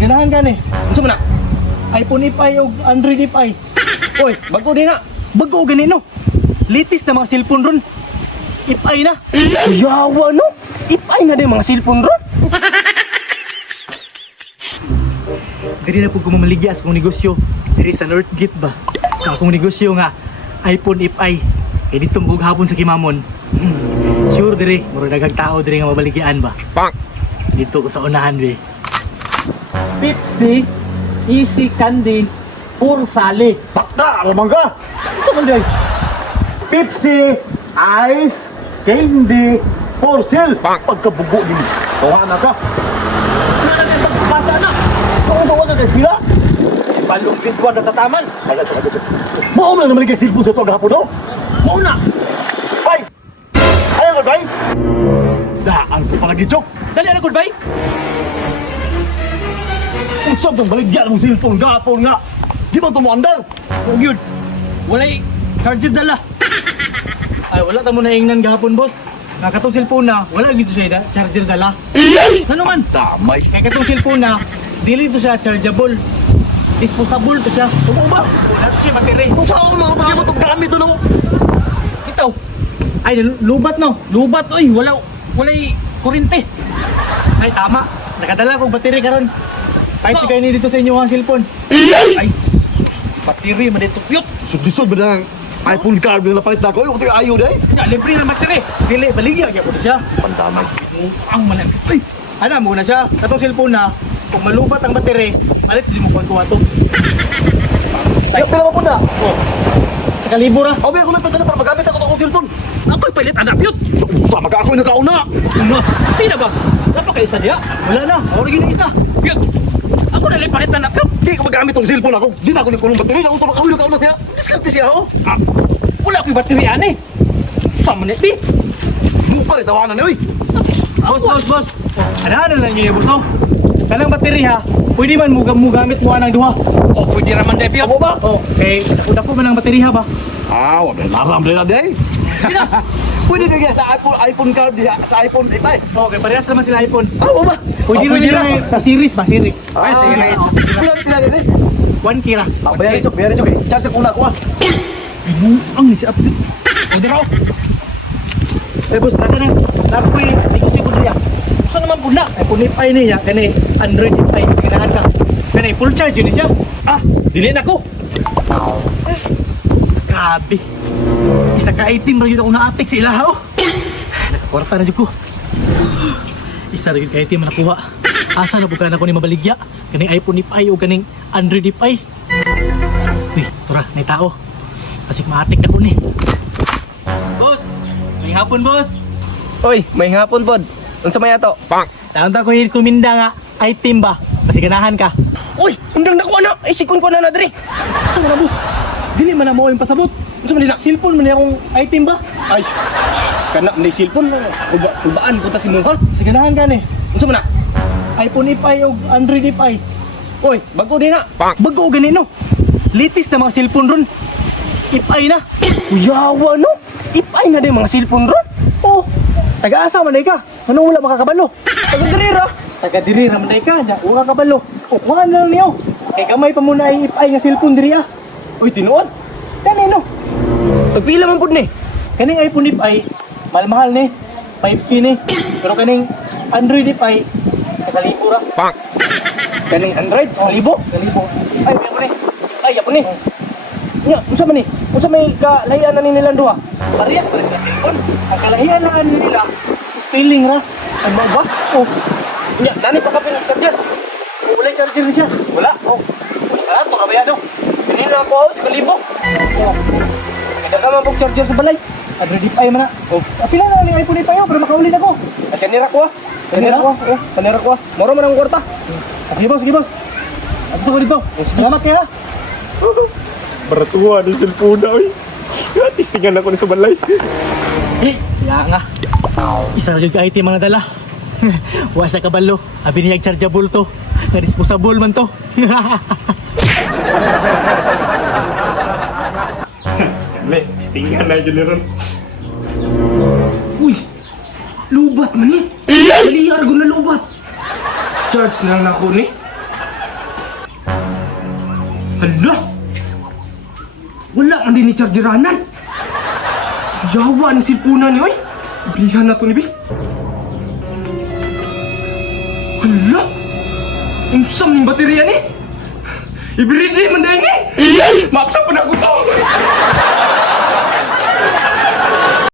Sige nahan gani. Unsa man na? iPhone ipay o Android ipay. Oy, bago din na. Bago gani no. Latest na mga cellphone ron. Ipay na. Yawa no. Ipay na din mga cellphone ron. Gani na po kumamaligya sa kong negosyo. Diri sa Northgate ba? Sa akong negosyo nga iPhone ipay. Kaya dito mong hapon sa Kimamon. Sure dire, mura daghang tao dire nga mabaligyan ba? Pang. Dito ko sa unahan be. Pepsi, Easy Candy, Pur Sali. Bakta, alamang ka! Sa man day? Pepsi, Ice, Candy, Porcel! Pagkabugo din. Tuhanan ka! Ano na yung pagbasa na? Kung bawa ka guys, bila? Balong bidwan na tataman. Mao man naman kay cellphone sa to gahapon, no? Mauna, Bye! Ayaw ka, bye! Daan ko palagi, Chok! dali na goodbye. Usap ng baligyan mong cellphone gahapon nga! Di ba ito mo andar? Huwag yun. Walay charger dala. Ay wala ta mo na ingnan gahapon boss. Nga katong cellphone na, wala dito siya charger dala. Ano man? Damay! Kaya katong cellphone na, dili to siya chargeable. Disposable to siya. Tumo ba? Wala to siya battery. Kung saan mga ito, di ba ito gamit ito na mo? Ito. Ay lubat no. Lubat oy, walay kurente. Ay tama. Nakadala kong battery karon. Kahit So- kayo ni dito sa inyo ang cellphone. Ay, sus, battery man dito piyot. Sudisod ba na ang iPhone card na napalit na ako? Yung ito ayaw dahil. Ya, libre na battery. Dili baligya gyud ko siya. Pandamay. Ang malang. Ay, ana mo na siya. Katong cellphone na, kung malubat ang battery, alit di mo kuha to. Ayaw pala mo na. Oh. Sa kalibo ra. Abi ako nagtagala para magamit ako itong cellphone. Ako'y palit anak piyot. Sama ka ako yung nakauna. Ano? Sino ba? Napaka isa diya. Wala na. Origin na isa. Piyot. Ako na lang palit anak piyot. Di ko magamit itong cellphone ako. Di na ako nagkulong battery. Ako sama ka yung nakauna siya. Diskarte siya ako. Ah, wala ko'y battery ane. Sama ni Pi. Mukha rin tawanan niya, uy. Boss. Ana lang niyo boss. Oh. Kanang battery ha. Pwede man mo gamit mo anang duha. O, pwede raman dahil piyot. Ako ba? Oh, kay dako man ang battery ha ba? Ah, wala laram din na day. Pwede na kaya sa iPhone card sa iPhone ipay. Oh, kay parehas naman sila iPhone. Ako ba? Pwede Oh, rin pwede yun na. sa series ba? Series. Ay, series. Pila din. 1 kira. Bayarin chok. Charge ko na ako ah. Ang ni si update. Pwede raw. Eh boss, naka na. Nakoy, negosyo ko diya. Saan naman pula? iPhone ipay niya, kani Android ipay, ganahan ka. Kani full charge yun siya. Ah, dili na ko. Grabe. Isa ka item ra yun ako na-atik sa ilaha oh. Nakakwarta na dyan ko. Isa ra yun ka item na nakuha. Asa na bukan ako ni mabaligya. Kaning iPhone ipay o kaning Android ipay. Uy, tura, may tao. Kasi maatik na ko ni. Boss! May hapon boss! Oy, may hapon pod. Unsa may ato? Naunta ko kuminda nga item ba? Kasi ganahan ka. Uy, undang na ko ana. Ay sikon ko na na diri. Asa na boss? Dili man na mo yung pasabot. Unsa man nila? Cellphone man akong item ba? Ay, kana man cellphone. Ubaan ko ta si mo ha. Kasi ganahan ka ni. Unsa man na? iPhone ipay o Android ipay. Oy, bago din na. Bago gani no. Latest na mga cellphone ron. Ipay na. Yawa no. Ipay na din mga cellphone ron. Oh, taga-asa man ka. Anong wala makakabalo? Tagadrira. Taga-diri naman ka. Diya, wala kabalo. O, kuha na lang niyo. Kay kamay pa muna ay ipay nga cellphone diri ah. Uy, tinuod. Kani no. Pagpila man pud ni. Kaning iPhone ipay, mahal-mahal ni. 5K ni. Pero kaning Android ipay, sa kalibo ra. Kaning Android sa libo. Kalibo. Ay, may ako ni. Ay, apo ni. Nya, unsa man ni? Unsa may kalahian na ni nilang duha? Parehas pa rin sa cellphone. Ang kalahian lang nila, spelling ra. Ano ba? Oh, Nya, nani pa ka charger? wala yung charger ni siya. Wala. Oh, wala to kabayado. Kanina ako sa kalibo. Oh, Kada ka man pug charger sa balay. Android ipay man na. Oh, pila na lang yung iPhone ipay oh, pero makaulin ako. Ay, kanira ko ah. Kanira ko ah. Oh, kanira ko ah. Moro man ang kwarta. Sige boss, sige boss. At ko dito. Salamat kaya. Baratuwa ng cellphone na, uy. Tistingan ako ni sa balay. Eh, siya nga. Isa na yung ka-item mga dala. Wa siya kabalo. Abi niya chargeable to. Nga disposable man to. Le, tistingan na yun ron. Uy. Lubat man ni. Liar ko na lubat. Charge na lang ako ni. Hala! Wala man din ni chargeranan. Yawa ni silpunan ni, oy. Bilihan na to ni, Bi. Hala! Unsam ning baterya ni? Ibiridi man dahil ni? Mapsa pa na ko to!